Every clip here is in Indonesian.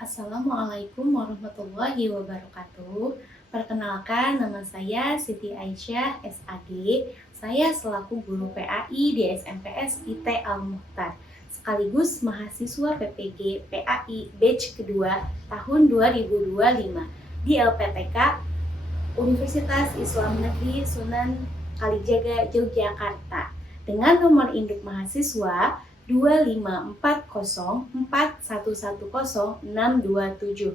Assalamualaikum warahmatullahi wabarakatuh. Perkenalkan, nama saya Siti Aisyah, SAG. Saya selaku guru PAI di SMPS IT Al-Mukhtar, sekaligus mahasiswa PPG PAI batch kedua tahun 2025 di LPTK Universitas Islam Negeri Sunan Kalijaga, Yogyakarta, dengan nomor induk mahasiswa 25404110627.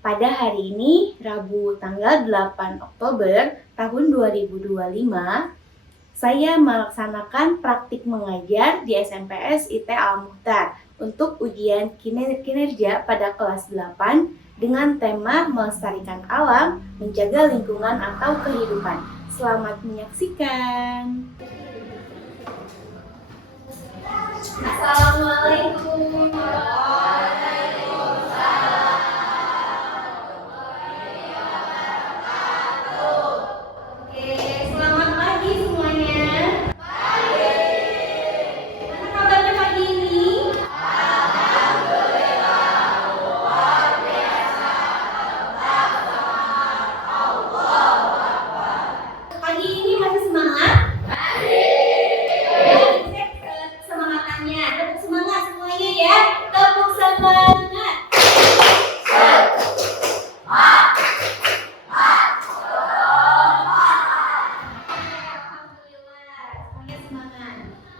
Pada hari ini, Rabu tanggal 8 Oktober tahun 2025, saya melaksanakan praktik mengajar di SMPS IT Al-Mukhtar untuk ujian kinerja pada kelas 8 dengan tema melestarikan alam, menjaga lingkungan atau kehidupan. Selamat menyaksikan. Assalamualaikum. Oke, selamat pagi semuanya. Gimana kabarnya pagi ini? Pagi ini masih semangat? Semangatannya, tepuk semangat semuanya ya. Tepuk semangat. Alhamdulillah, semuanya semangat.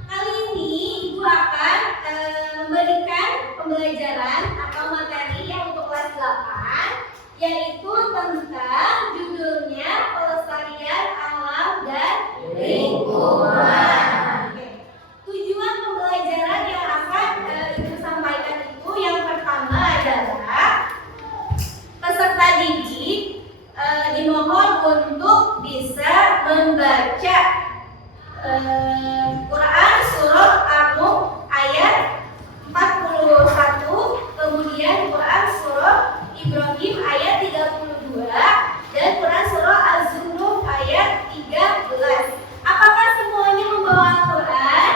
Kali ini Ibu akan memberikan pembelajaran atau materi yang untuk kelas 8, yaitu tentang judulnya pelestarian alam dan lingkungan. Tujuan pembelajaran yang akan Ibu sampaikan itu yang pertama adalah peserta didik dimohon untuk bisa membaca Quran surah An-Nur ayat 41, kemudian Quran surah Ibrahim ayat 32, dan Quran surah Az-Zukhruf ayat 13. Apakah semuanya membawa Al-Quran?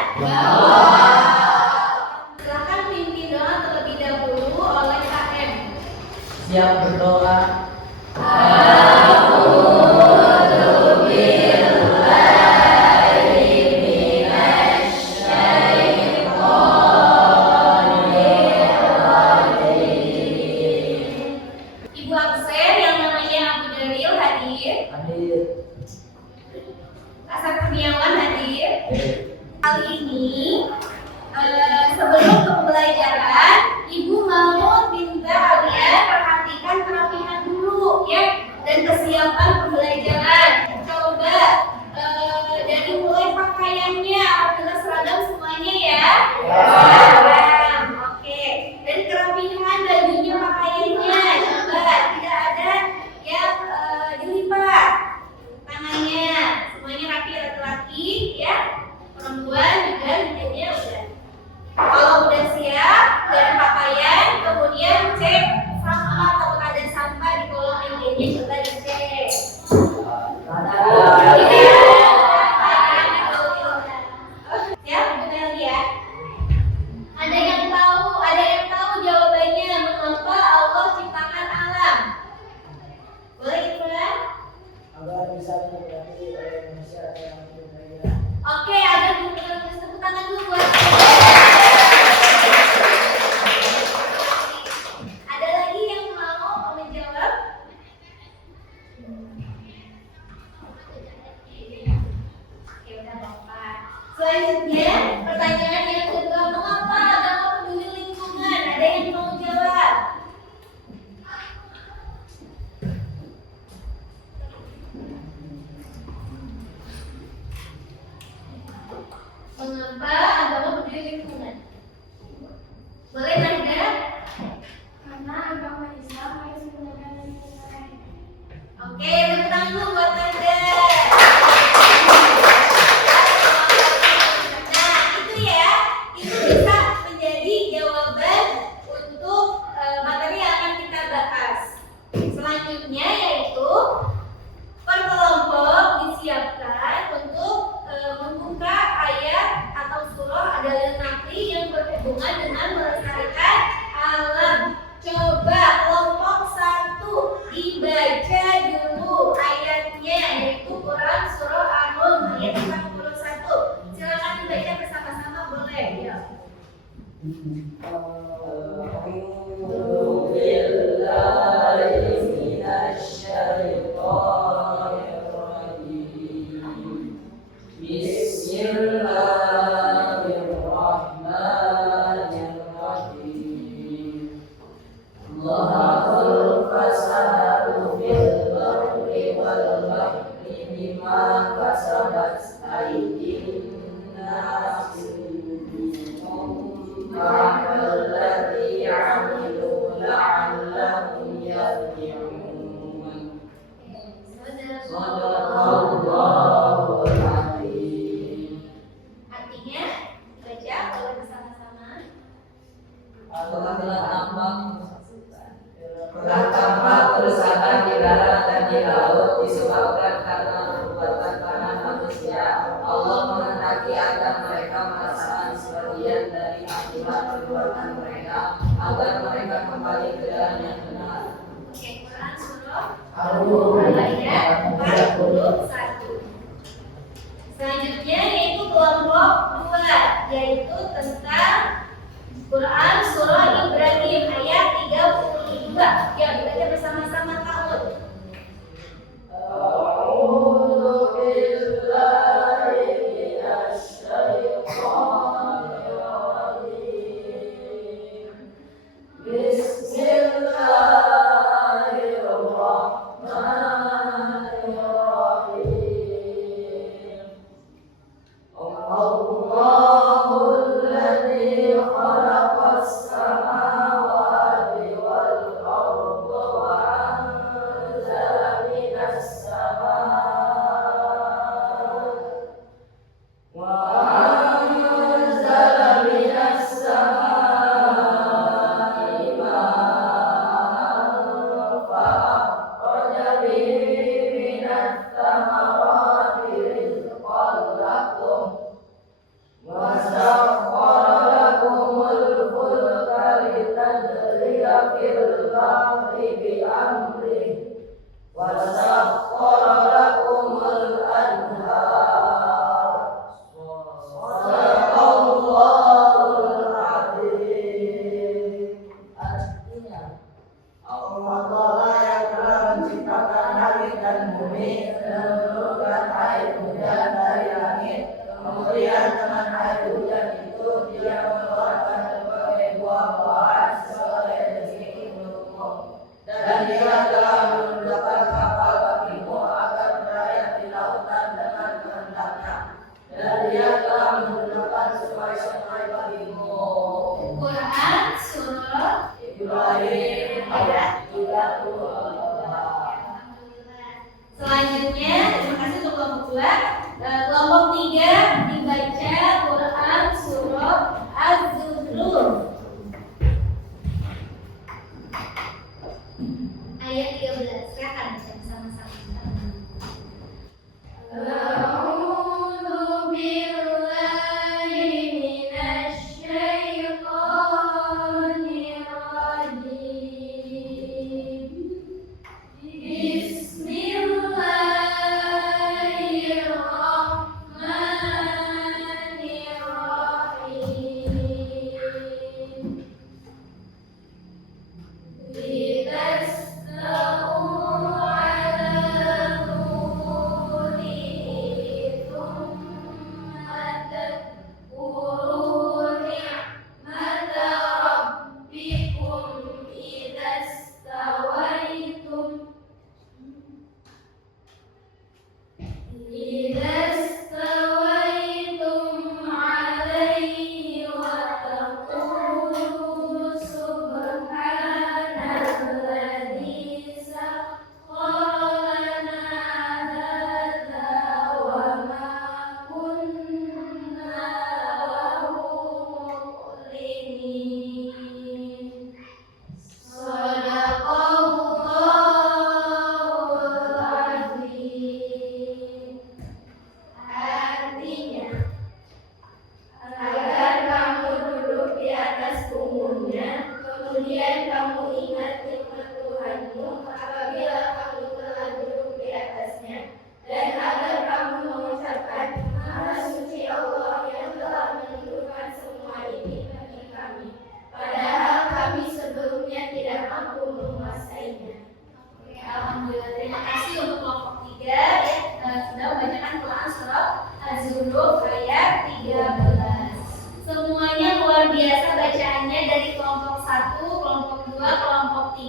Silakan pimpin doa terlebih dahulu oleh KM. Siap berdoa. Ibu absen yang namanya Abu Daril hadir. Hadir. Kasat Kurniawan hadir. Kali ini sebelum pembelajaran, Ibu mau minta kalian perhatikan kerapihan dulu ya, dan kesiapan pembelajaran. Coba dari mulai pakaiannya, apabila seragam semuanya ya. Seragam, oke. Dan kerapihan bajunya, pakaiannya, coba tidak ada yang dilipat tangannya, semuanya rapi, laki-laki ya, perempuan juga hijabnya udah. Kalau udah siap dari pakaian, kemudian cek sampah, kalau ada sampah di kolong meja, coba dicek. Siap, kita lihat. Ada yang tahu jawabannya mengapa Allah ciptakan alam? Boleh diulang? Agar bisa menikmati Indonesia yang berbahagia. Oke, ada tepuk tangan dulu buat. Ada lagi yang mau menjawab? Oke, udah Bapak. Selanjutnya, pertanyaan yang kedua, mengapa agama peduli lingkungan? Ada yang mau jawab? Mengapa agama peduli lingkungan? Boleh Nahda? Karena agama Islam harus menjaga lingkungan. Oke, tepuk tangan dulu buat Nahda. Nah, itu ya, itu bisa menjadi jawaban untuk materi yang akan kita bahas. Selanjutnya yaitu per kelompok disiapkan untuk membuka ayat atau surah adalah nanti yang berhubungan dengan melestarikan alam. Coba Artinya, baca kalau bersama-sama. Telah tampak kerusakan di darat dan di laut disebabkan karena perbuatan tangan manusia. Allah menghendaki agar mereka merasakan sebagian dari akibat perbuatan mereka, agar mereka kembali ke jalan yang benar. Oke, Quran surah Al-Ayat 41. Selanjutnya yaitu kelompok 2, yaitu tentang Quran surah Ibrahim ayat 32. Ya, kita bersama-sama tahun. Quran surah Ibrahim ayat 32. Selanjutnya, terima kasih untuk kelompok 2. Kelompok 3 dibaca Quran surah Az-Zukhruf ayat 13. Silakan baca bersama-sama. أعوذ بالله من الشيطان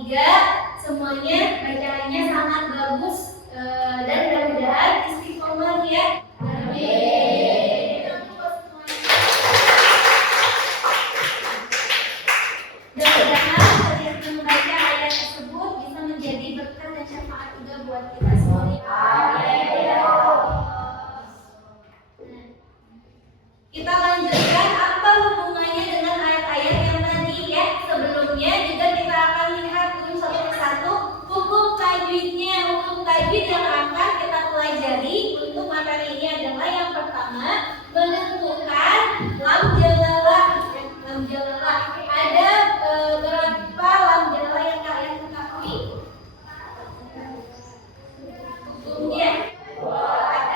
3 semuanya bacaannya sangat bagus dan mudah-mudahan istiqomah ya. Amin. Mudah-mudahan kalian membaca ayat tersebut bisa menjadi berkah dan syafaat juga buat kita semuanya. Kita lanjutkan apa hubungannya dengan ayat-ayat yang tadi ya. Sebelumnya juga kita akan lihat dulu satu persatu hukum tajwidnya. Hukum tajwid yang akan kita pelajari untuk materi ini adalah yang pertama menentukan lam jalalah. Lam jalalah ada berapa lam jalalah yang kalian ketahui? Hukumnya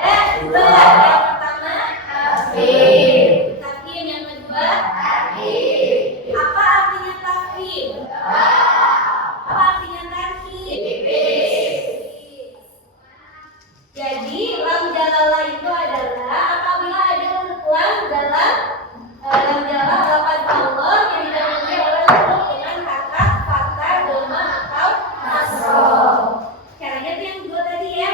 ada dua. Yang pertama takdim, yang kedua apa artinya takdim? Apa artinya takdim? Jadi lam jalalah itu adalah apabila ada lam dalam lam jalalah lafaz Allah yang didahului oleh huruf dengan kata fathah, dhamma atau kasroh. Caranya itu yang dua tadi ya,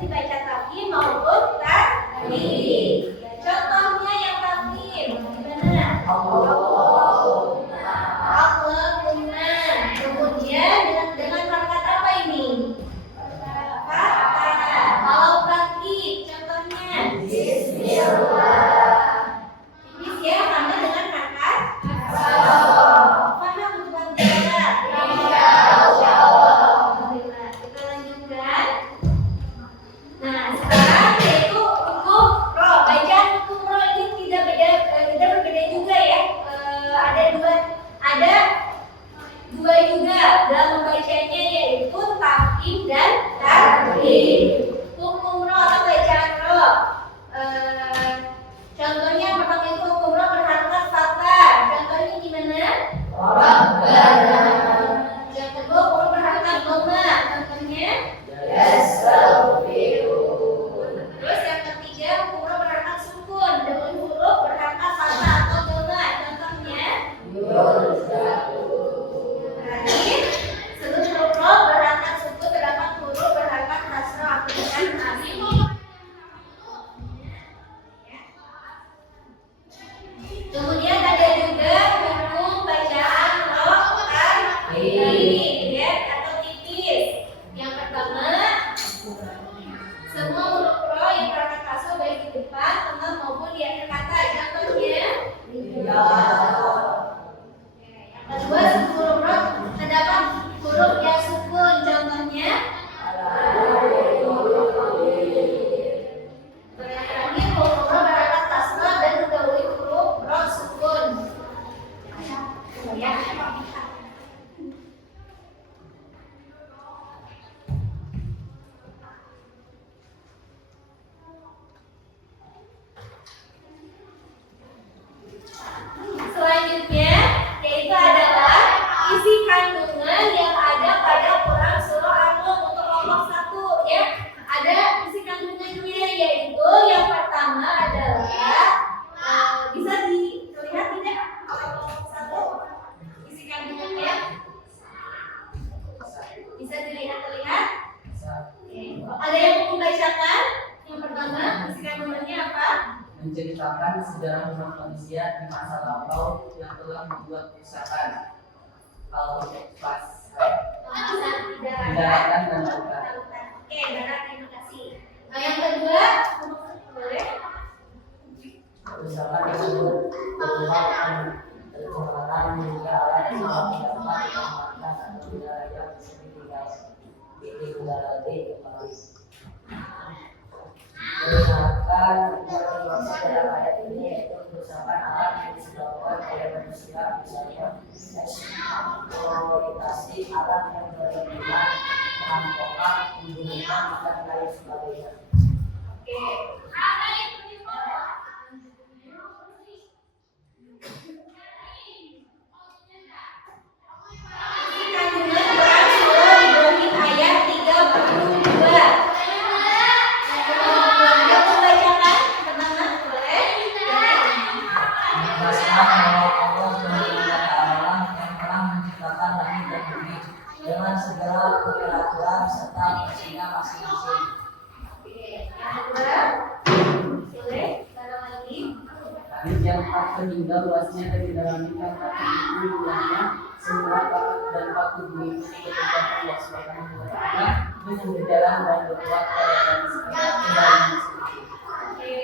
dibaca takdim maupun takdim. Contohnya yang takdim gimana? Allahumma. Kemudian dengan kalimat apa ini? Fathah. Kalau takdim contohnya bismillah. Ini ya sama dengan kata paham bukan tidak? Alhamdulillah. Kita lanjutkan. Nah, sekarang yaitu hukum ro. Bacaan hukum ro ini tidak berbeda juga ya. Ada dua juga dalam membacanya, yaitu takdim dan takdim. Hukum ro atau bacaan ro. Contohnya pertama itu hukum ro berharakat fathah. Contohnya gimana? Rabbana. Yang kedua hukum ro berharakat dhamma. Contohnya terus yang ketiga hukum ro berharakat sukun dengan huruf berharakat fathah atau dhamma. Contohnya terakhir seluruh huruf ro berharakat sukun terdapat huruf berharakat kasroh atau dengan alif. Kemudian ada juga hukum bacaan ro ya atau tipis. Yang pertama semua huruf ro yang berharakat kasroh baik di depan, tengah maupun di akhir kata. Contohnya yang kedua huruf ro terdapat huruf yang sukun. Contohnya terakhir huruf ro berharakat kasroh dan didahului huruf ro sukun. Ya. Selanjutnya yaitu adalah isi kandungan yang ada pada Quran surah An-Nur untuk kelompok 1 ya. Ada isi kandungannya, yaitu yang pertama adalah bisa dilihat tidak kelompok 1 isi kandungannya? Bisa terlihat? Ada yang mau membacakan? Yang pertama isi kandungannya apa? Menceritakan sejarah umat manusia di masa lampau yang telah membuat kerusakan. Kalau pas daratan dan lautan. Oke, darat, terima kasih. Yang kedua, boleh? Kerusakan tersebut merupakan kecepatan hingga alat yang dapat diamankan atau wilayah ditinggal di kepala. Kerusakan yang dimaksud dalam ayat ini yaitu kerusakan alam yang disebabkan oleh manusia, misalnya eksploitasi alam yang berlebihan, perampokan, pembunuhan, dan lain sebagainya. Oke. Kandungan Quran surah Ibrahim ayat 32. Yang membacakan pertama boleh? Bahwa Allah Subhanahu wa Ta'ala yang telah menciptakan langit dan bumi alam serta fungsinya masing-masing. Yang kedua, boleh barang lagi. Hadis yang tak terhingga luasnya dari dalamnya kata ilmunya semua dan patut mengikuti ketentuan Allah Subhanahu wa Ta'ala dengan berjalan dan berbuat pada kendalinya sendiri. Oke.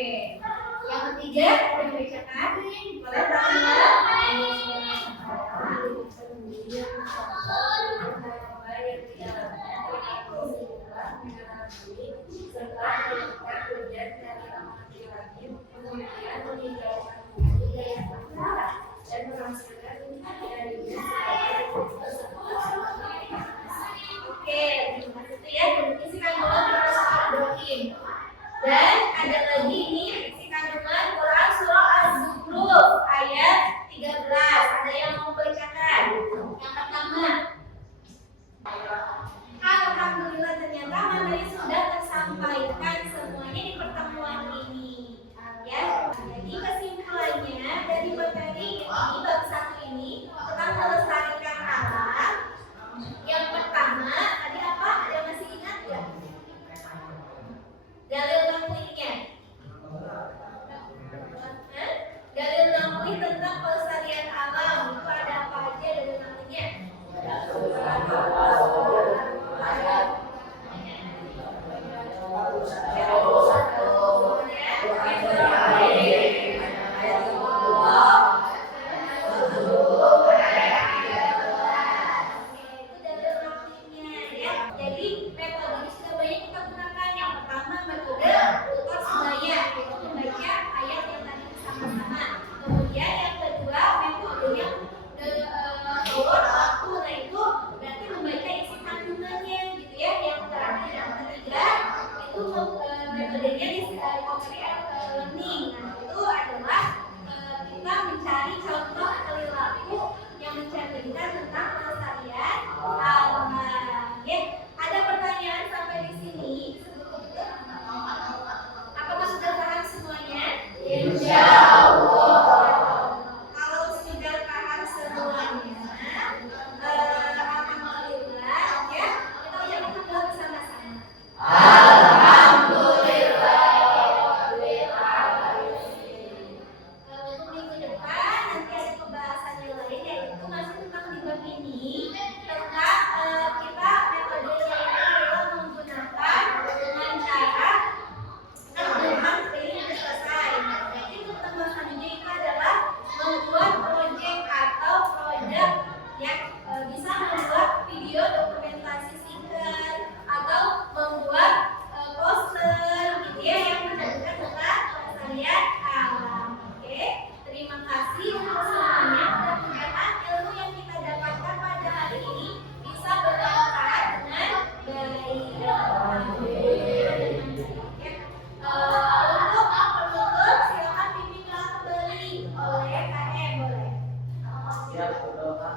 Yang ketiga, ada dibacakan. Boleh barang Oke, itu ya, isi kandungan Quran surah Ibrahim. Dan ada lagi ini isi kandungan Quran surah Az-Zukhruf ayat 13. Ada yang mau bacakan? Yang pertama. Alhamdulillah, ternyata materi sudah tersampaikan semuanya di pertemuan ini. Ya, jadi kesimpulannya dari materi ini bab 1 ini tentang melestarikan alam. Yang pertama, tadi apa? Ada yang masih ingat ya? Dalil naqlinya. Dalil naqli tentang pelestarian alam itu ada apa aja dalil naqlinya? Metodenya di comprehensive learning. Nah, itu adalah kita mencari contoh perilaku yang mencerminkan tentang pelestarian alam. Ya, ada pertanyaan sampai di sini? Apakah sudah paham semuanya? Insya Allah. Kalau sudah paham semuanya, alhamdulillah ya. Kita ucapkan doa bersama-sama. Untuk minggu depan nanti ada pembahasan yang lain, yaitu masih tentang di bab ini tentang kita metodenya itu adalah menggunakan dengan cara tentang ini sudah selesai. Jadi untuk pembahasannya itu adalah membuat proyek atau produk yang bisa membuat video dokumentasi singkat atau membuat poster gitu ya yang menceritakan tentang pelestarian alam. Oke, terima kasih untuk semuanya. Mudah-mudahan ilmu yang kita dapatkan pada hari ini bisa bermanfaat dengan baik. Untuk penutup silakan bimbinglah kembali oleh KM, boleh. Siap berdoa.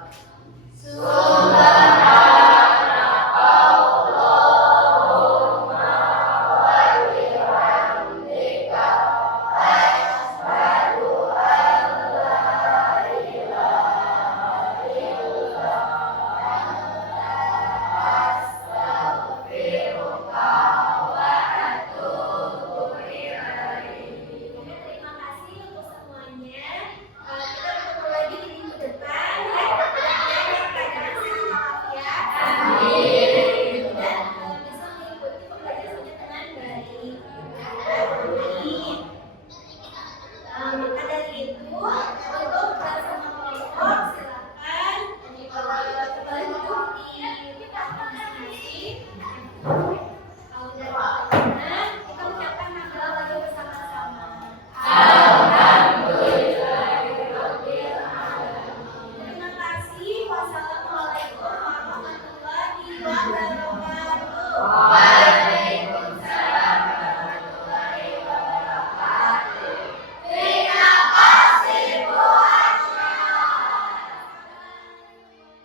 Terima kasih untuk semuanya. Kita bertemu lagi di minggu depan ya. Mudah-mudahan pelajaran sehat walafiat. Amin. Dan bisa mengikuti pembelajarannya dengan baik. Amin. Maka dari itu,